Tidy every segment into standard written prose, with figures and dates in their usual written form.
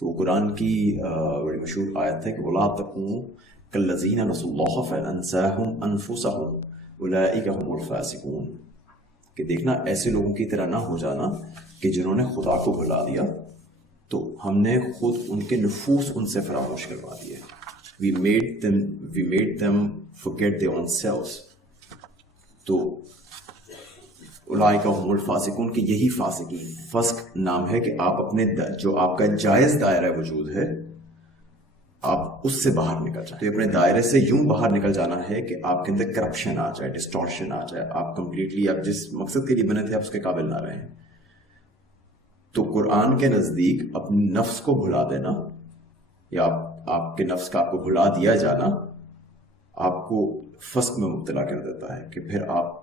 تو وہ قرآن کی بڑی مشہور آیت ہے کہ وَلَا تَكُونُوا كَالَّذِينَ نَسُوا اللَّهَ فَأَنسَاهُمْ أَنفُسَهُمْ أُولَٰئِكَ هُمُ الْفَاسِقُونَ، کہ دیکھنا ایسے لوگوں کی طرح نہ ہو جانا کہ جنہوں نے خدا کو بھلا دیا تو ہم نے خود ان کے نفوس ان سے فراموش کروا دیے. we made them forget their own selves. تو اولئک هم الفاسقون، کہ یہی فاسقین. فسق نام ہے کہ آپ اپنے جو آپ کا جائز دائرہ وجود ہے آپ اس سے باہر نکل جائیں. تو اپنے دائرے سے یوں باہر نکل جانا ہے کہ آپ کے اندر کرپشن آ جائے، ڈسٹورشن آ جائے، آپ کمپلیٹلی آپ جس مقصد کے لیے بنے تھے آپ اس کے قابل نہ رہیں. تو قرآن کے نزدیک اپنے نفس کو بھلا دینا یا آپ کے نفس کا آپ کو بھلا دیا جانا آپ کو فسق میں مبتلا کر دیتا ہے، کہ پھر آپ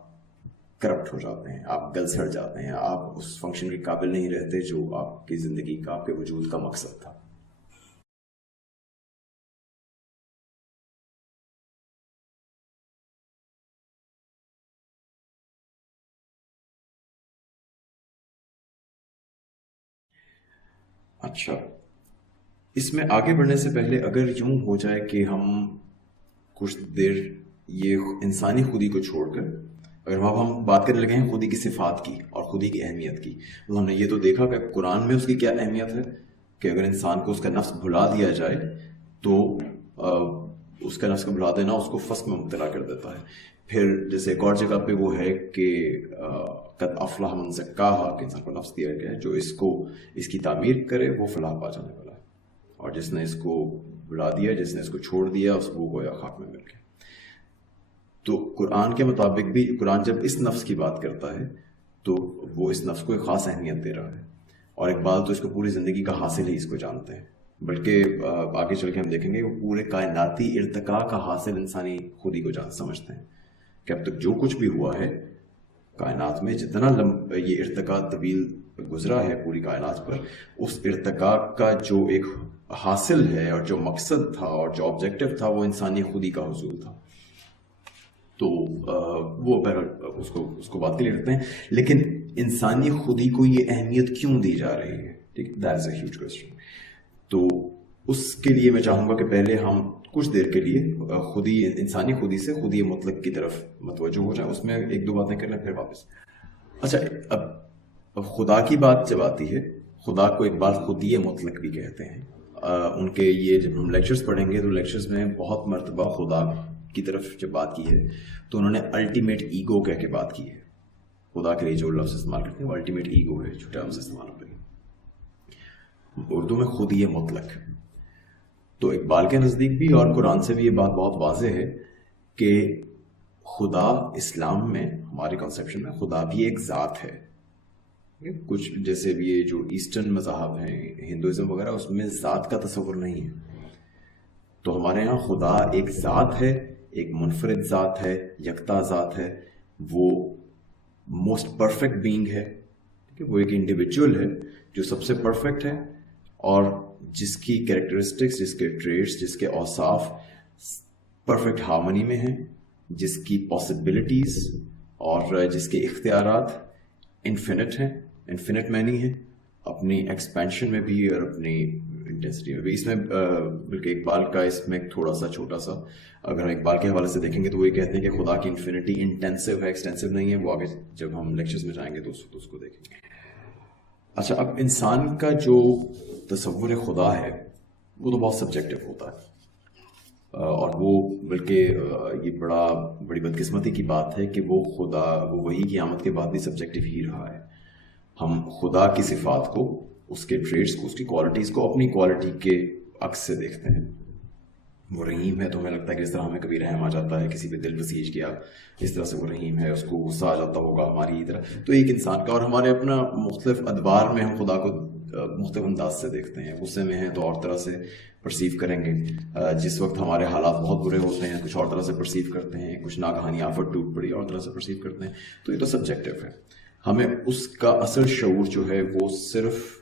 کرپٹ ہو جاتے ہیں، آپ گل سڑ جاتے ہیں، آپ اس فنکشن کے قابل نہیں رہتے جو آپ کی زندگی کا، آپ کے وجود کا مقصد تھا. اچھا، اس میں آگے بڑھنے سے پہلے اگر یوں ہو جائے کہ ہم کچھ دیر یہ انسانی خودی کو چھوڑ کر اگر ہم بات کرنے لگے ہیں خودی کی صفات کی اور خودی کی اہمیت کی، تو ہم نے یہ تو دیکھا کہ قرآن میں اس کی کیا اہمیت ہے کہ اگر انسان کو اس کا نفس بھلا دیا جائے تو اس کا نفس کو بھلا دینا اس کو فسق میں مبتلا کر دیتا ہے. پھر جیسے ایک اور جگہ پہ وہ ہے کہ قد افلح من زکاہا، کہ انسان کو نفس دیا گیا ہے جو اس کی تعمیر کرے وہ فلاح پا جانے والا ہے، اور جس نے اس کو بھلا دیا، جس نے اس کو چھوڑ دیا، اس کو گویا خاک میں مل گیا. تو قرآن کے مطابق بھی قرآن جب اس نفس کی بات کرتا ہے تو وہ اس نفس کو ایک خاص اہمیت دے رہا ہے، اور اقبال تو اس کو پوری زندگی کا حاصل ہی اس کو جانتے ہیں، بلکہ آگے چل کے ہم دیکھیں گے وہ پورے کائناتی ارتقاء کا حاصل انسانی خودی کو سمجھتے ہیں کہ اب تک جو کچھ بھی ہوا ہے کائنات میں، جتنا یہ ارتقاء طویل گزرا ہے پوری کائنات پر، اس ارتقاء کا جو ایک حاصل ہے اور جو مقصد تھا اور جو آبجیکٹو تھا وہ انسانی خودی کا حصول تھا. تو وہ اس کو بات کے لیے رکھتے ہیں، لیکن انسانی خودی کو یہ اہمیت کیوں دی جا رہی ہے؟ ٹھیک، that is a huge question. تو اس کے لیے میں چاہوں گا کہ پہلے ہم کچھ دیر کے لیے خودی، انسانی خودی سے خودی مطلق کی طرف متوجہ ہو جائیں، اس میں ایک دو باتیں کر لیں پھر واپس. اچھا، اب خدا کی بات جب آتی ہے، خدا کو ایک بار خودی مطلق بھی کہتے ہیں. ان کے یہ جب ہم لیکچرز پڑھیں گے تو لیکچرز میں بہت مرتبہ خدا کی طرف جب بات کی ہے تو انہوں نے الٹیمیٹ ایگو کہہ کے بات کی ہے. خدا کے لیے جو لفظ استعمال کرتے ہیں وہ الٹیمیٹ ایگو ہے، چھوٹا لفظ استعمال ہوتے ہیں اردو میں خودی مطلق. تو اقبال کے نزدیک بھی اور قرآن سے بھی یہ بات بہت واضح ہے کہ خدا اسلام میں، ہمارے کنسیپشن میں خدا بھی ایک ذات ہے. کچھ جیسے بھی یہ جو ایسٹرن مذاہب ہیں، ہندوازم وغیرہ، اس میں ذات کا تصور نہیں ہے. تو ہمارے ہاں خدا ایک ذات ہے، ایک منفرد ذات ہے، یکتا ذات ہے، وہ موسٹ پرفیکٹ بینگ ہے. وہ ایک انڈیویجول ہے جو سب سے پرفیکٹ ہے اور جس کی کریکٹرسٹکس، جس کے ٹریٹس، جس کے اوصاف پرفیکٹ ہارمنی میں ہیں، جس کی پاسبلٹیز اور جس کے اختیارات انفینٹ ہیں، انفینٹ مینی ہیں، اپنی ایکسپینشن میں بھی اور اپنی انٹینسٹی میں بھی. اس میں بلکہ اقبال کا اس میں ایک تھوڑا سا چھوٹا سا اگر ہم اقبال کے حوالے سے دیکھیں گے تو وہ یہ کہتے ہیں کہ خدا کی انفینٹی انٹینسو ہے، ایکسٹینسو نہیں ہے. وہ آگے جب ہم لیکچرز میں جائیں گے تو اس کو دیکھیں گے. اچھا، اب انسان کا جو تصور خدا ہے وہ تو بہت سبجیکٹو ہوتا ہے، اور وہ بلکہ یہ بڑی بدقسمتی کی بات ہے کہ وہ خدا، وہ وہی قیامت کے بعد بھی سبجیکٹو ہی رہا ہے. ہم خدا کی صفات کو، اس کے ٹریٹس کو، اس کی کوالٹیز کو اپنی کوالٹی کے عکس سے دیکھتے ہیں. وہ رحیم ہے تو ہمیں لگتا ہے کہ اس طرح ہمیں کبھی رحم آ جاتا ہے، کسی پہ دل بسیج کیا اس طرح سے وہ رحیم ہے، اس کو غصہ آ جاتا ہوگا ہماری طرح. تو ایک انسان کا، اور ہمارے اپنا مختلف ادوار میں ہم خدا کو مختلف انداز سے دیکھتے ہیں. غصے میں ہیں تو اور طرح سے پرسیو کریں گے، جس وقت ہمارے حالات بہت برے ہوتے ہیں کچھ اور طرح سے پرسیو کرتے ہیں، کچھ ناگہانی آفت ٹوٹ پڑی اور طرح سے پرسیو کرتے ہیں. تو یہ تو سبجیکٹو ہے. ہمیں اس کا اصل شعور جو ہے وہ صرف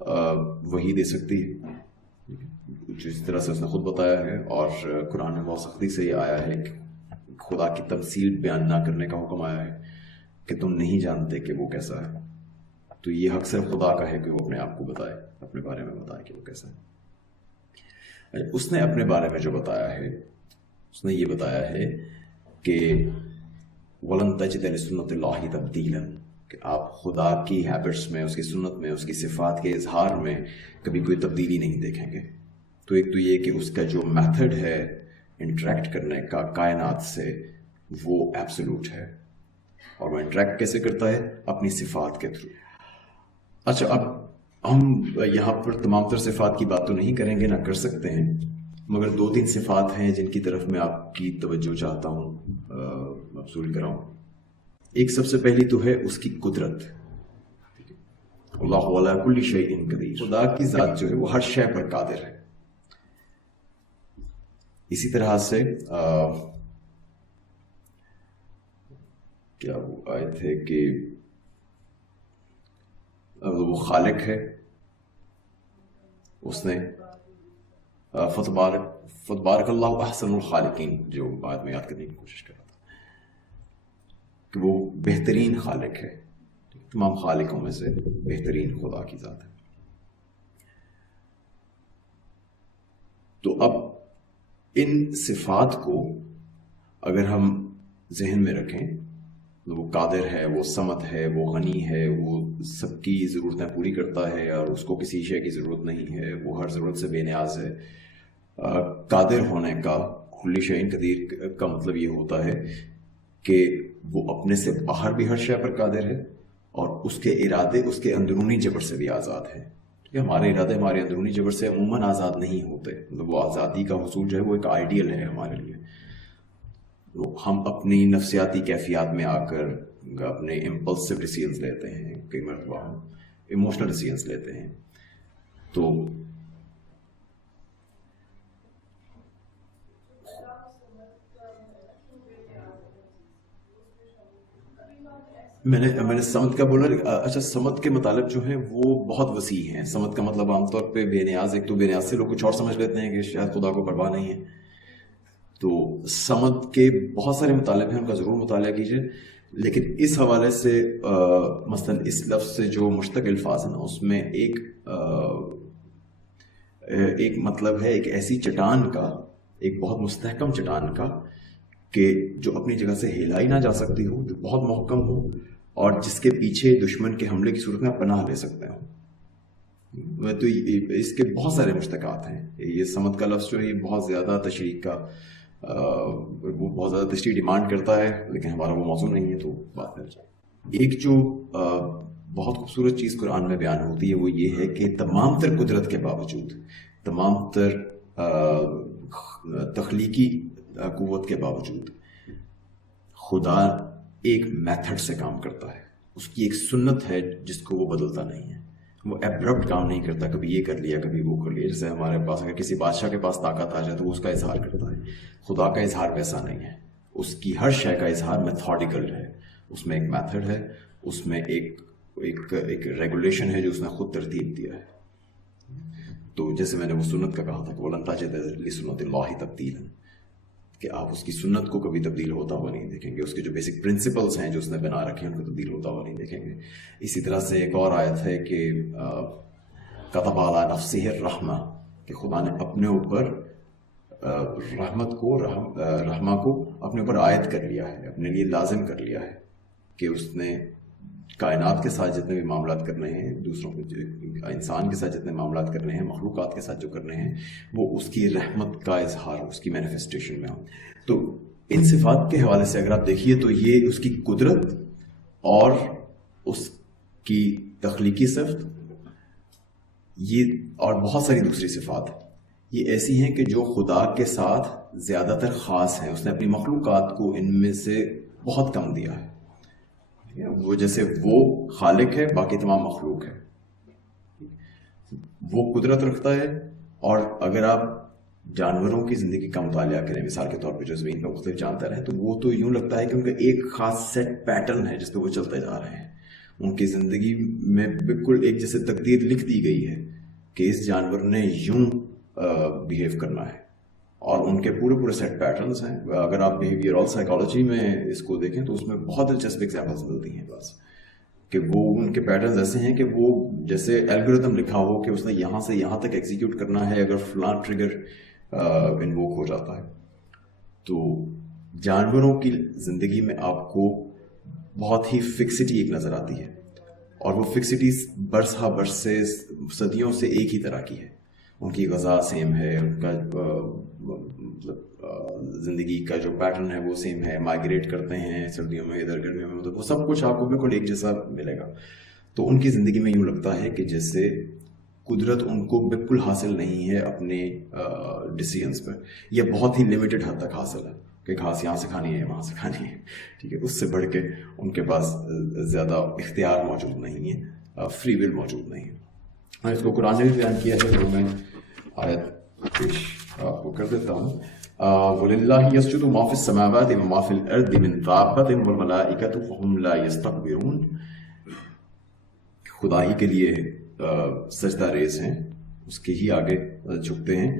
وہی دے سکتی ہے جس طرح سے اس نے خود بتایا ہے، اور قرآن میں بہت سختی سے یہ آیا ہے کہ خدا کی تمثیل بیان نہ کرنے کا حکم آیا ہے کہ تم نہیں جانتے کہ وہ کیسا ہے. تو یہ حق صرف خدا کا ہے کہ وہ اپنے آپ کو بتائے. اپنے بارے میں بتائیں کہ وہ کیسا ہے. اس نے اپنے بارے میں جو بتایا ہے، اس نے یہ بتایا ہے کہ وَلَن تَجِدَ لِسُنَّتِ اللَّهِ تَبْدِيلًا، کہ آپ خدا کی ہیبٹس میں، اس کی سنت میں، اس کی صفات کے اظہار میں کبھی کوئی تبدیلی نہیں دیکھیں گے. تو ایک تو یہ کہ اس کا جو میتھڈ ہے انٹریکٹ کرنے کا کائنات سے وہ ایبسولوٹ ہے، اور وہ انٹریکٹ کیسے کرتا ہے؟ اپنی صفات کے تھرو. اچھا، اب ہم یہاں پر تمام تر صفات کی بات تو نہیں کریں گے، نہ کر سکتے ہیں، مگر 2-3 صفات ہیں جن کی طرف میں آپ کی توجہ چاہتا ہوں مبذول کراؤں. ایک سب سے پہلی تو ہے اس کی قدرت. اللہ علی کل شیء قدیر، خدا کی ذات جو ہے وہ ہر شے پر قادر ہے. اسی طرح سے کیا وہ آیت ہے کہ وہ خالق ہے، اس نے فتبارک اللہ احسن الخالقین، جو آیت میں یاد کرنے کی کوشش کر رہا تھا کہ وہ بہترین خالق ہے، تمام خالقوں میں سے بہترین خدا کی ذات ہے. تو اب ان صفات کو اگر ہم ذہن میں رکھیں، وہ قادر ہے، وہ صمد ہے، وہ غنی ہے، وہ سب کی ضرورتیں پوری کرتا ہے اور اس کو کسی شے کی ضرورت نہیں ہے، وہ ہر ضرورت سے بے نیاز ہے. قادر ہونے کا، کل شیء قدیر کا مطلب یہ ہوتا ہے کہ وہ اپنے سے باہر بھی ہر شے پر قادر ہے، اور اس کے ارادے اس کے اندرونی جبر سے بھی آزاد ہے. ہمارے ارادے ہمارے اندرونی جبر سے عموماً آزاد نہیں ہوتے، مطلب وہ آزادی کا حصول جو ہے وہ ایک آئیڈیل ہے ہمارے لیے. ہم اپنی نفسیاتی کیفیات میں آ کر اپنے امپلسو ڈیسیژنز لیتے ہیں، کئی مرتبہ ہم ایموشنل ڈیسیژنز لیتے ہیں. تو میں نے سمت کا بولا. اچھا، سمت کے مطالب جو ہیں وہ بہت وسیع ہیں. سمت کا مطلب عام طور پہ بے نیاز، ایک تو بے نیاز سے لوگ کچھ اور سمجھ لیتے ہیں کہ شاید خدا کو پرواہ نہیں ہے. تو سمت کے بہت سارے مطالب ہیں، ان کا ضرور مطالعہ کیجیے. لیکن اس حوالے سے مثلا اس لفظ سے جو مشتق الفاظ ہیں اس میں ایک مطلب ہے ایک ایسی چٹان کا، ایک بہت مستحکم چٹان کا کہ جو اپنی جگہ سے ہلائی نہ جا سکتی ہو، جو بہت محکم ہو، اور جس کے پیچھے دشمن کے حملے کی صورت میں آپ پناہ لے سکتے ہو. تو اس کے بہت سارے مشتقات ہیں. یہ سمت کا لفظ جو ہے یہ بہت زیادہ تشریح کا وہ بہت زیادہ تشریح ڈیمانڈ کرتا ہے، لیکن ہمارا وہ موضوع نہیں ہے، تو بات کر جائے. ایک جو بہت خوبصورت چیز قرآن میں بیان ہوتی ہے وہ یہ ہے کہ تمام تر قدرت کے باوجود، تمام تر تخلیقی قوت کے باوجود، خدا ایک میتھڈ سے کام کرتا ہے. اس کی ایک سنت ہے جس کو وہ بدلتا نہیں ہے. وہ ایبرپٹ کام نہیں کرتا، کبھی یہ کر لیا کبھی وہ کر لیا. جیسے ہمارے پاس اگر کسی بادشاہ کے پاس طاقت آ جائے تو وہ اس کا اظہار کرتا ہے. خدا کا اظہار ویسا نہیں ہے. اس کی ہر شے کا اظہار میتھوڈیکل ہے. اس میں ایک میتھڈ ہے، اس میں ایک ریگولیشن ہے جو اس نے خود ترتیب دیا ہے. تو جیسے میں نے وہ سنت کا کہا تھا کہ وَلَن تَجِدَ لِسُنَّتِ اللَّهِ تَبْدِيلًا، کہ آپ اس کی سنت کو کبھی تبدیل ہوتا ہوا نہیں دیکھیں گے. اس کے جو بیسک پرنسپلز ہیں جو اس نے بنا رکھے ہیں ان کو تبدیل ہوتا ہوا نہیں دیکھیں گے. اسی طرح سے ایک اور آیت ہے کہ کتب علی نفسہ الرحمہ، کہ خدا نے اپنے اوپر رحمت کو، رحمہ کو اپنے اوپر عائد کر لیا ہے، اپنے لیے لازم کر لیا ہے، کہ اس نے کائنات کے ساتھ جتنے بھی معاملات کرنے ہیں، دوسروں کے انسان کے ساتھ جتنے معاملات کرنے ہیں، مخلوقات کے ساتھ جو کرنے ہیں، وہ اس کی رحمت کا اظہار، اس کی مینیفیسٹیشن میں ہوں. تو ان صفات کے حوالے سے اگر آپ دیکھیے تو یہ اس کی قدرت اور اس کی تخلیقی صفت، یہ اور بہت ساری دوسری صفات یہ ایسی ہیں کہ جو خدا کے ساتھ زیادہ تر خاص ہیں. اس نے اپنی مخلوقات کو ان میں سے بہت کم دیا ہے. وہ جیسے وہ خالق ہے، باقی تمام مخلوق ہے. وہ قدرت رکھتا ہے. اور اگر آپ جانوروں کی زندگی کا مطالعہ کریں، مثال کے طور پہ جو زمین پہ مختلف جانور ہیں، تو وہ تو یوں لگتا ہے کہ ان کا ایک خاص سیٹ پیٹرن ہے جس پہ وہ چلتے جا رہے ہیں. ان کی زندگی میں بالکل ایک جیسے تقدیر لکھ دی گئی ہے کہ اس جانور نے یوں بیہیو کرنا ہے، اور ان کے پورے سیٹ پیٹرنز ہیں. اگر آپ بیہیویئرل سائیکالوجی میں اس کو دیکھیں تو اس میں بہت دلچسپ ایگزامپلس ملتی ہیں. بس کہ وہ ان کے پیٹرنز ایسے ہیں کہ وہ جیسے الگوریتم لکھا ہو کہ اس نے یہاں سے یہاں تک ایگزیکیوٹ کرنا ہے، اگر فلاں ٹریگر انووک ہو جاتا ہے. تو جانوروں کی زندگی میں آپ کو بہت ہی فکسٹی ایک نظر آتی ہے، اور وہ فکسٹی برس ہا برس سے صدیوں سے ایک ہی طرح کی ہے. ان کی غذا سیم ہے، ان کا مطلب زندگی کا جو پیٹرن ہے وہ سیم ہے، مائگریٹ کرتے ہیں سردیوں میں ادھر، گرمیوں میں ادھر، وہ سب کچھ آپ کو بالکل ایک جیسا ملے گا. تو ان کی زندگی میں یوں لگتا ہے کہ جیسے قدرت ان کو بالکل حاصل نہیں ہے اپنے ڈیسیژنس پہ، یا بہت ہی لمیٹڈ حد تک حاصل ہے کہ گھاس یہاں سے کھانی ہے وہاں سے کھانی ہے، ٹھیک ہے. اس سے بڑھ کے ان کے پاس زیادہ اختیار موجود نہیں ہے، فری ول موجود نہیں ہے. اور اس کو قرآن نے بھی بیان کیا ہے، جو میں آیت پیش آپ کو کر دیتا ہوں. وَلِلَّهِ يَسْجُدُ مَا فِي السَّمَاوَاتِ وَمَا فِي الْأَرْضِ مِن دَابَّةٍ وَالْمَلَائِكَةُ وَهُمْ لَا يَسْتَكْبِرُونَ. خدا ہی کے لیے سجدہ ریز ہیں، اس کے ہی آگے جھکتے ہیں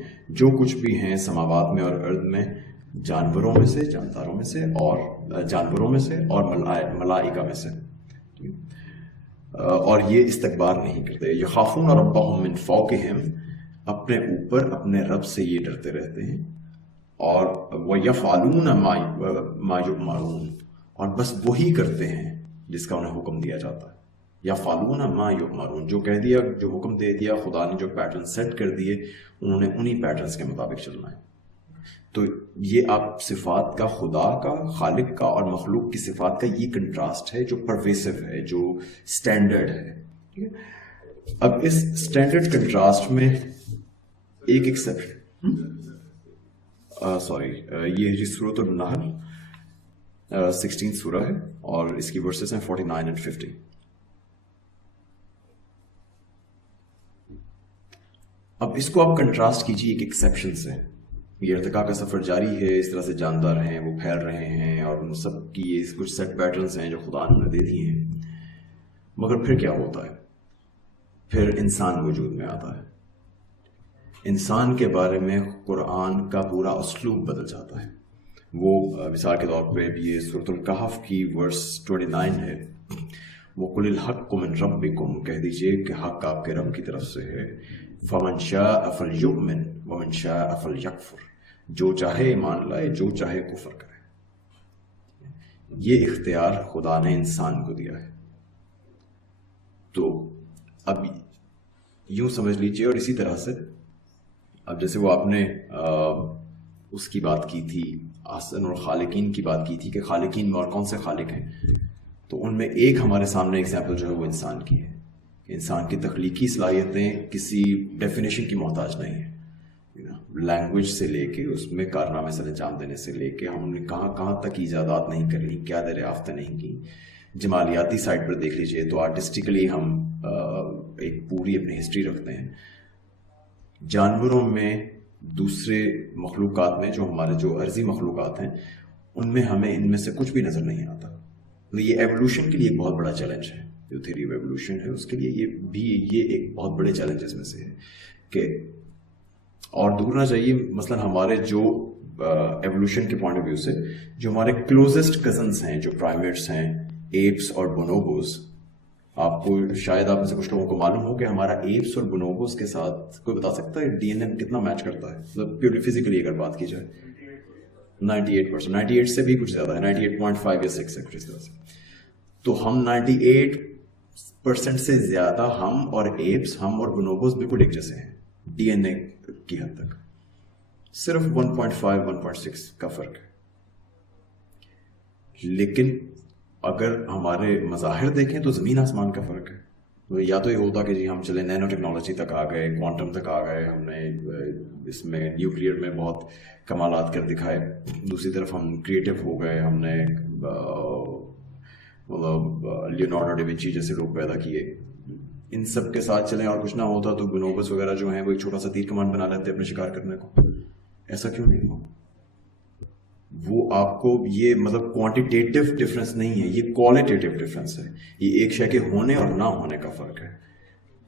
جو کچھ بھی ہیں سماوات میں اور ارض میں، جانوروں میں سے، جانداروں میں سے، اور جانوروں میں سے اور ملائکہ میں سے، اور یہ استکبار نہیں کرتے. یخافون ربہم من فوقہم، اپنے اوپر اپنے رب سے یہ ڈرتے رہتے ہیں. اور وَيَفْعَلُونَ مَا يُؤْمَرُونَ، اور بس وہی کرتے ہیں جس کا انہیں حکم دیا جاتا ہے. یفعلون ما یؤمرون، جو کہہ دیا، جو حکم دے دیا خدا نے، جو پیٹرن سیٹ کر دیے انہوں نے انہی پیٹرنز کے مطابق چلنا ہے. تو یہ آپ صفات کا، خدا کا، خالق کا اور مخلوق کی صفات کا یہ کنٹراسٹ ہے جو پرویسو ہے، جو سٹینڈرڈ ہے. اب اس سٹینڈرڈ کنٹراسٹ میں ایک ایکسیپشن، یہ سورۃ النحل 16 سورہ ہے اور اس کی ورسز ہیں 49 and 50. اب اس کو آپ کنٹراسٹ کیجیے ایک ایکسیپشن سے. یہ ارتقاء کا سفر جاری ہے، اس طرح سے جاندار ہیں، وہ پھیل رہے ہیں، اور ان سب کی یہ کچھ سیٹ پیٹرنز ہیں جو خدا نے دے دیے ہیں. مگر پھر کیا ہوتا ہے؟ پھر انسان وجود میں آتا ہے. انسان کے بارے میں قرآن کا پورا اسلوب بدل جاتا ہے. وہ مثال کے طور پہ یہ سورۃ الکہف کی ورس 29 ہے. وَقُلِ الْحَقُّ مِن رَبِّكُمْ، کہہ دیجئے کہ حق آپ کے رب کی طرف سے ہے. فَمَنْ شَاءَ فَلْيُؤْمِنْ وَمَنْ شَاءَ فَلْيَكْفُرْ، جو چاہے ایمان لائے، جو چاہے کفر کرے. یہ اختیار خدا نے انسان کو دیا ہے. تو اب یوں سمجھ لیجئے، اور اسی طرح سے اب جیسے وہ آپ نے اس کی بات کی تھی، احسن الخالقین کی بات کی تھی کہ خالقین میں اور کون سے خالق ہیں، تو ان میں ایک ہمارے سامنے ایگزامپل جو ہے وہ انسان کی ہے. انسان کی تخلیقی صلاحیتیں کسی ڈیفینیشن کی محتاج نہیں ہیں. لینگویج سے لے کے اس میں کارنامے سر انجام دینے سے لے کے ہم نے کہاں کہاں تک ایجادات نہیں کری، کیا دریافتیں نہیں کی. جمالیاتی سائڈ پر دیکھ لیجئے تو آرٹسٹیکلی ہم ایک پوری اپنی ہسٹری رکھتے ہیں. جانوروں میں، دوسرے مخلوقات میں، جو ہمارے جو عرضی مخلوقات ہیں، ان میں ہمیں ان میں سے کچھ بھی نظر نہیں آتا. یہ ایوولوشن کے لیے ایک بہت بڑا چیلنج ہے. جو تھیوری آف ایوولوشن ہے اس کے لیے یہ ایک بہت بڑے چیلنجز میں سے ہے کہ، اور دور نہ جائیے، مثلا ہمارے جو ایوولوشن کے پوائنٹ آف ویو سے جو ہمارے کلوزسٹ کزنس ہیں، جو پرائمیٹس ہیں، ایپس اور بونوبوز، آپ کو شاید آپ میں سے کچھ لوگوں کو معلوم ہو کہ ہمارا ایپس اور بونوبوز کے ساتھ کوئی بتا سکتا ہے ڈی این اے کتنا میچ کرتا ہے، مطلب پیورلی فزیکلی اگر بات کی جائے 98%، 98 سے بھی کچھ زیادہ ہے، 98.5 یا 6 ہے کچھ اس طرح سے. تو ہم 98% سے زیادہ ہم اور ایپس، ہم اور بونوبوز بالکل ایک جیسے ہیں ڈی این اے کی حد تک. صرف 1.5 1.6 کا فرق ہے. لیکن اگر ہمارے مظاہر دیکھیں تو زمین آسمان کا فرق ہے. یا تو یہ ہوتا کہ جی ہم چلے نینو ٹیکنالوجی تک آ گئے، کوانٹم تک آ گئے، ہم نے اس میں نیوکلیئر میں بہت کمالات کر دکھائے. دوسری طرف ہم کریٹو ہو گئے، ہم نے مطلب لیونارڈو ڈا ونچی جیسے لوگ پیدا کیے. ان سب کے ساتھ چلیں اور کچھ نہ ہوتا تو بونوبس وغیرہ جو ہیں وہ ایک چھوٹا سا تیر کمان بنا لیتے اپنے شکار کرنے کو. ایسا کیوں نہیں ہوا؟ وہ آپ کو یہ مطلب کوانٹیٹیو ڈفرینس نہیں ہے، یہ کوالٹیٹیو ڈفرینس ہے. یہ ایک شے کے ہونے اور نہ ہونے کا فرق ہے.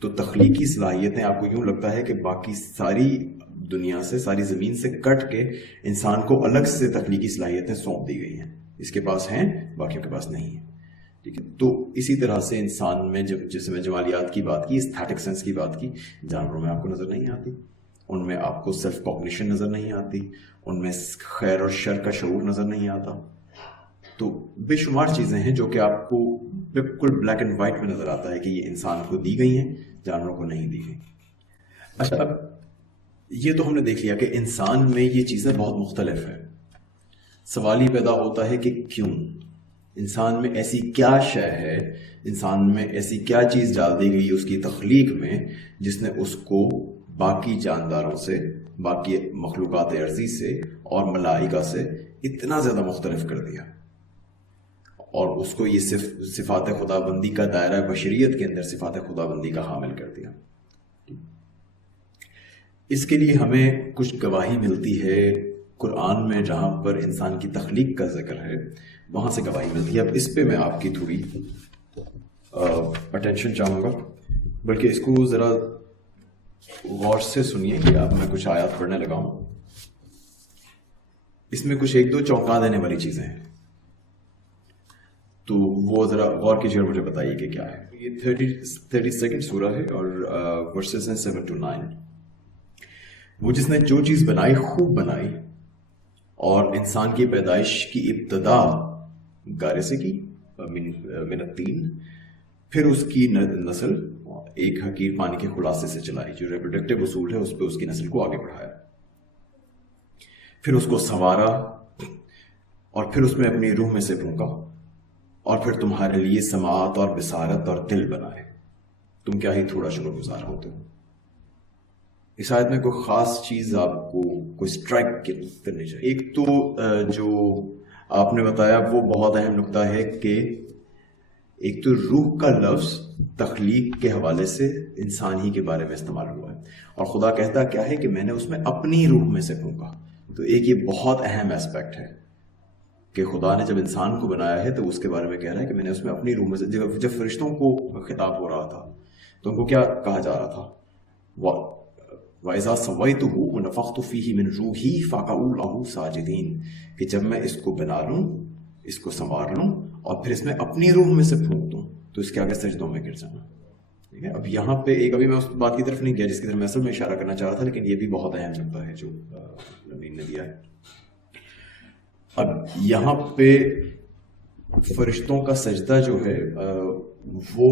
تو تخلیقی صلاحیتیں آپ کو یوں لگتا ہے کہ باقی ساری دنیا سے، ساری زمین سے کٹ کے انسان کو الگ سے تخلیقی صلاحیتیں سونپ دی گئی ہیں. اس کے پاس ہیں، باقیوں کے پاس نہیں ہیں. ٹھیک ہے. تو اسی طرح سے انسان میں جیسے میں جمالیات کی بات کی، استھیٹک سینس کی بات کی، جانوروں میں آپ کو نظر نہیں آتی، ان میں آپ کو سیلف کوگنیشن نظر نہیں آتی، ان میں خیر اور شر کا شعور نظر نہیں آتا. تو بے شمار چیزیں ہیں جو کہ آپ کو بالکل بلیک اینڈ وائٹ میں نظر آتا ہے کہ یہ انسان کو دی گئی ہیں، جانوروں کو نہیں دی گئی. اچھا، اب یہ تو ہم نے دیکھ لیا کہ انسان میں یہ چیزیں بہت مختلف ہیں. سوال یہ پیدا ہوتا ہے کہ کیوں؟ انسان میں ایسی کیا شے ہے، انسان میں ایسی کیا چیز ڈال دی گئی اس کی تخلیق میں جس نے اس کو باقی جانداروں سے، باقی مخلوقات ارضی سے اور ملائکہ سے اتنا زیادہ مختلف کر دیا، اور اس کو یہ صفات خدا بندی کا دائرہ بشریت کے اندر صفات خدا بندی کا حامل کر دیا. اس کے لیے ہمیں کچھ گواہی ملتی ہے قرآن میں، جہاں پر انسان کی تخلیق کا ذکر ہے وہاں سے گواہی ملتی ہے. اب اس پہ میں آپ کی تھوڑی اٹینشن چاہوں گا، بلکہ اس کو ذرا غور سے سنیے کہ اب میں کچھ آیات پڑھنے لگا ہوں. اس میں کچھ ایک دو چونکا دینے والی چیزیں ہیں، تو وہ ذرا غور کیجیے اور مجھے بتائیے کہ کیا ہے. یہ 32 سورہ ہے اور ورسز ہیں 7 to 9. وہ جس نے جو چیز بنائی خوب بنائی، اور انسان کی پیدائش کی ابتدا گارے سے کی، من الطین، پھر اس کی نسل ایک حقیر پانی کے خلاصے سے چلائی، جو ریپروڈکٹیو اصول ہے اس پہ اس کی نسل کو آگے بڑھایا، پھر اس کو سنوارا، اور پھر اس میں اپنی روح میں سے پھونکا، اور پھر تمہارے لیے سماعت اور بصارت اور دل بنائے. تم کیا ہی تھوڑا شکر گزار ہوتے ہو. اس آیت میں کوئی خاص چیز آپ کو کوئی اسٹرائک کرنی چاہیے. ایک تو جو آپ نے بتایا وہ بہت اہم نقطہ ہے کہ ایک تو روح کا لفظ تخلیق کے حوالے سے انسان ہی کے بارے میں استعمال ہوا ہے، اور خدا کہتا کیا ہے کہ میں نے اس میں اپنی روح میں سے پھونکا. تو ایک یہ بہت اہم ایسپیکٹ ہے کہ خدا نے جب انسان کو بنایا ہے تو اس کے بارے میں کہہ رہا ہے کہ میں نے اس میں اپنی روح میں سے. جب فرشتوں کو خطاب ہو رہا تھا تو ان کو کیا کہا جا رہا تھا؟ وَإِذَا سَوَّيْتُهُ وَنَفَخْتُ فِيهِ مِنْ رُوحِي فَقَعُوا لَهُ سَاجِدِينَ، کہ جب میں اس کو بنا لوں، اس کو سنوار لوں، اور پھر اس میں اپنی روح میں سے پھونک دوں تو اس کے آگے سجدوں میں گر جانا. ٹھیک ہے. اب یہاں پہ ابھی میں اس بات کی طرف نہیں گیا جس کی طرف میں اصل میں اشارہ کرنا چاہ رہا تھا، لیکن یہ بھی بہت اہم نقطہ ہے جو نبی نے دیا ہے. اب یہاں پہ فرشتوں کا سجدہ جو ہے وہ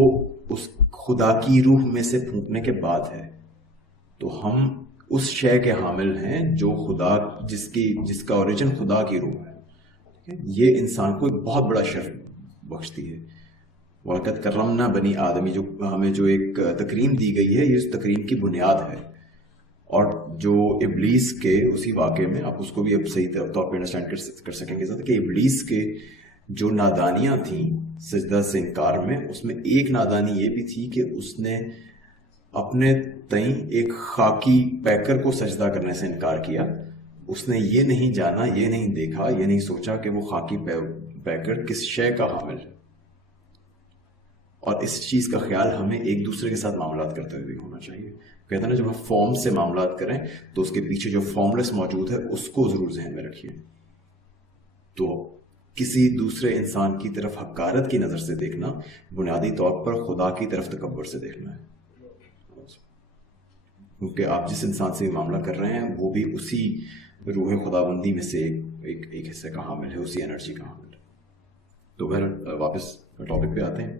اس خدا کی روح میں سے پھونکنے کے بعد ہے. تو ہم اس شے کے حامل ہیں جو خدا جس کا اوریجن خدا کی روح ہے. یہ انسان کو ایک بہت بڑا شرف بخشتی ہے. وَلَقَدْ كَرَّمْنَا بَنِي آدَم، جو ہمیں جو ایک تکریم دی گئی ہے، یہ اس تکریم کی بنیاد ہے. اور جو ابلیس کے اسی واقعے میں آپ اس کو بھی اب صحیح طور پہ انڈرسٹینڈ کر سکیں گے کہ ابلیس کے جو نادانیاں تھیں سجدہ سے انکار میں، اس میں ایک نادانی یہ بھی تھی کہ اس نے اپنے تئیں ایک خاکی پیکر کو سجدہ کرنے سے انکار کیا. اس نے یہ نہیں جانا، یہ نہیں دیکھا، یہ نہیں سوچا کہ وہ خاکی پیکر کس شے کا حامل ہے. اور اس چیز کا خیال ہمیں ایک دوسرے کے ساتھ معاملات کرتے ہوئے بھی ہونا چاہیے. کہتے ہیں نا، جب ہم فارم سے معاملات کریں تو اس کے پیچھے جو فارملیس موجود ہے اس کو ضرور ذہن میں رکھیے. تو کسی دوسرے انسان کی طرف حقارت کی نظر سے دیکھنا بنیادی طور پر خدا کی طرف تکبر سے دیکھنا ہے، کیونکہ آپ جس انسان سے معاملہ کر رہے ہیں وہ بھی اسی روح خدا بندی میں سے ایک حصے کا حامل ہے، اسی انرجی کا حامل ہے. تو پھر واپس ٹاپک پہ آتے ہیں.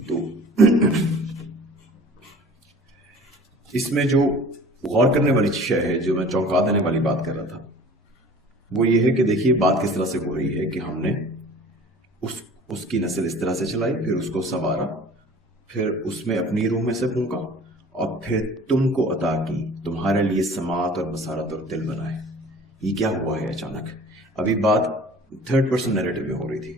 تو اس میں جو غور کرنے والی شے ہے، جو میں چونکا دینے والی بات کر رہا تھا، وہ یہ ہے کہ دیکھیے بات کس طرح سے ہو رہی ہے کہ ہم نے اس کی نسل اس طرح سے چلائی، پھر اس کو سنوارا، پھر اس میں اپنی روح میں سے پھونکا، اور پھر تم کو عطا کی، تمہارے لیے سماعت اور بصارت اور دل بنائے. یہ کیا ہوا ہے اچانک؟ ابھی بات تھرڈ پرسن نیریٹو میں ہو رہی تھی.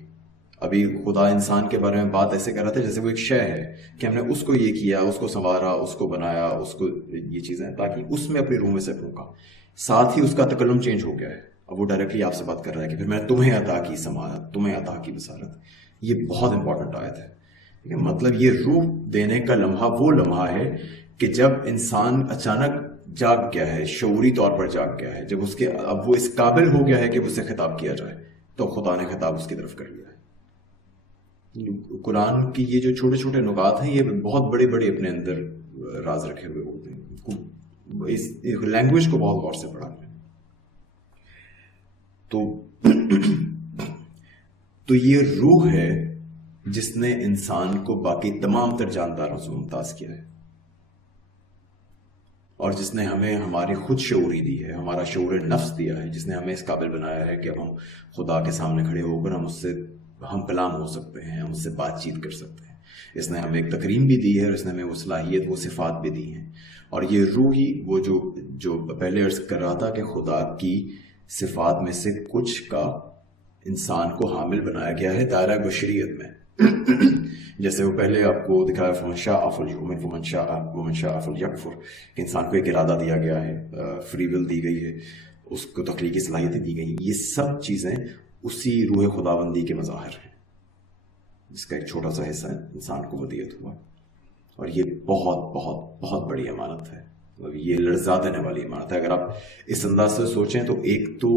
ابھی خدا انسان کے بارے میں بات ایسے کر رہا تھا جیسے وہ ایک شے ہے کہ ہم نے اس کو یہ کیا، اس کو سنوارا، اس کو بنایا، اس کو یہ چیزیں، تاکہ اس میں اپنی روح میں سے پھونکا. ساتھ ہی اس کا تکلم چینج ہو گیا ہے. اب وہ ڈائریکٹلی آپ سے بات کر رہا ہے کہ پھر میں تمہیں عطا کی سماعت، تمہیں عطا کی بصارت. یہ بہت امپورٹنٹ آیت ہے. مطلب یہ روح دینے کا لمحہ وہ لمحہ ہے کہ جب انسان اچانک جاگ گیا ہے، شعوری طور پر جاگ گیا ہے، جب اب وہ اس قابل ہو گیا ہے کہ اسے خطاب کیا جائے، تو خدا نے خطاب اس کی طرف کر لیا ہے. قرآن کی یہ جو چھوٹے چھوٹے نکات ہیں یہ بہت بڑے بڑے اپنے اندر راز رکھے ہوئے ہوتے ہیں. اس لینگویج کو بہت غور سے پڑھا ہے. تو یہ روح ہے جس نے انسان کو باقی تمام تر جانداروں سے ممتاز کیا ہے، اور جس نے ہمیں ہماری خود شعوری دی ہے، ہمارا شعور نفس دیا ہے، جس نے ہمیں اس قابل بنایا ہے کہ اب ہم خدا کے سامنے کھڑے ہو کر ہم کلام ہو سکتے ہیں، ہم اس سے بات چیت کر سکتے ہیں. اس نے ہمیں ایک تکریم بھی دی ہے، اور اس نے ہمیں وہ صلاحیت، وہ صفات بھی دی ہیں. اور یہ روح ہی وہ جو پہلے عرض کر رہا تھا کہ خدا کی صفات میں سے کچھ کا انسان کو حامل بنایا گیا ہے دائرہ بشریت میں. جیسے وہ پہلے آپ کو دکھایا فمن شاء فلیؤمن ومن شاء فلیکفر، کہ انسان کو ایک ارادہ دیا گیا ہے، فری ول دی گئی ہے، اس کو تخلیقی صلاحیتیں دی گئی ہیں. یہ سب چیزیں اسی روح خداوندی کے مظاہر ہیں، جس کا ایک چھوٹا سا حصہ انسان کو ودیعت ہوا. اور یہ بہت بہت بہت بڑی امانت ہے، یہ لرزا دینے والی امانت ہے. اگر آپ اس انداز سے سوچیں تو ایک تو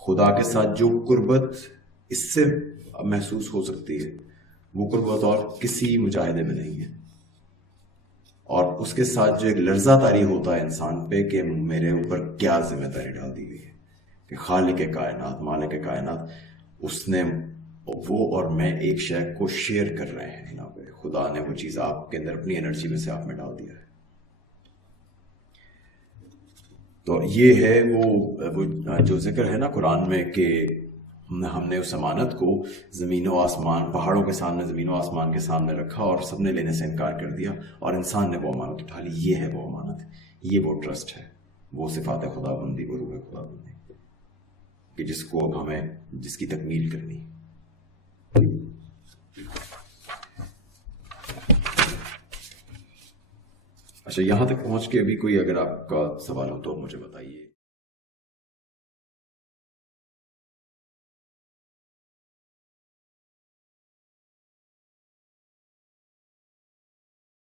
خدا کے ساتھ جو قربت اس سے محسوس ہو سکتی ہے وہ قربت اور کسی مجاہدے میں نہیں ہے. اور اس کے ساتھ جو ایک لرزہ طاری ہوتا ہے انسان پہ کہ میرے اوپر کیا ذمہ داری ڈال دی گئی ہے، کہ خالق کائنات، مالک کائنات، اس نے وہ اور میں ایک شے کو شیئر کر رہے ہیں. جناب خدا نے وہ چیز آپ کے اندر اپنی انرجی میں سے آپ میں ڈال دیا ہے. تو یہ ہے وہ جو ذکر ہے نا قرآن میں کہ ہم نے اس امانت کو زمین و آسمان، پہاڑوں کے سامنے، زمین و آسمان کے سامنے رکھا، اور سب نے لینے سے انکار کر دیا، اور انسان نے وہ امانت اٹھا لی. یہ ہے وہ امانت، یہ وہ ٹرسٹ ہے، وہ صفات خدا بندی، وہ روح خدا بندی کہ جس کو اب ہمیں جس کی تکمیل کرنی. اچھا، یہاں تک پہنچ کے ابھی کوئی اگر آپ کا سوال ہو تو مجھے بتائیے.